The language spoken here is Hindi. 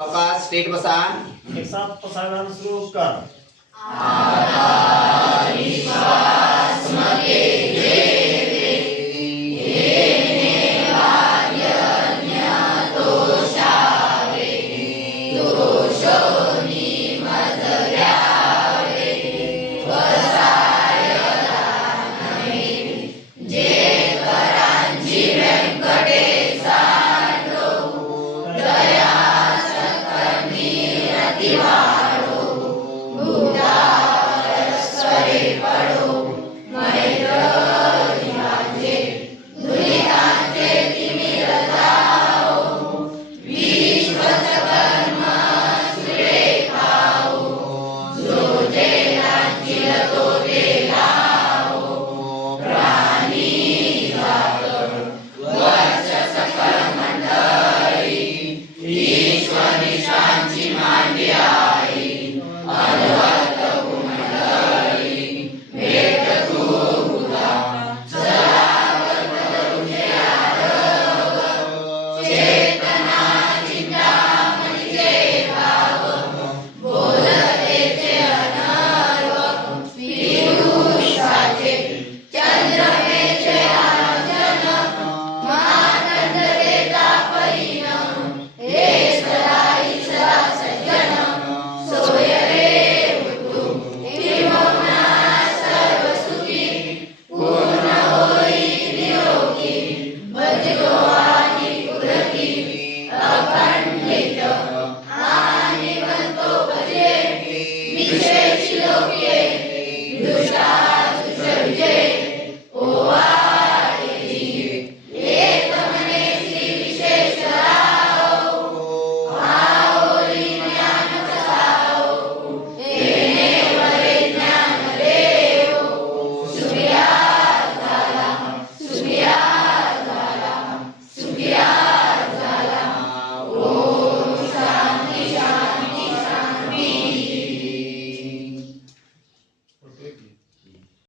सावकाश स्ट्रेट बसा एक साथ पसायदान सुरू कर परिवारो भूतारस्वरे परो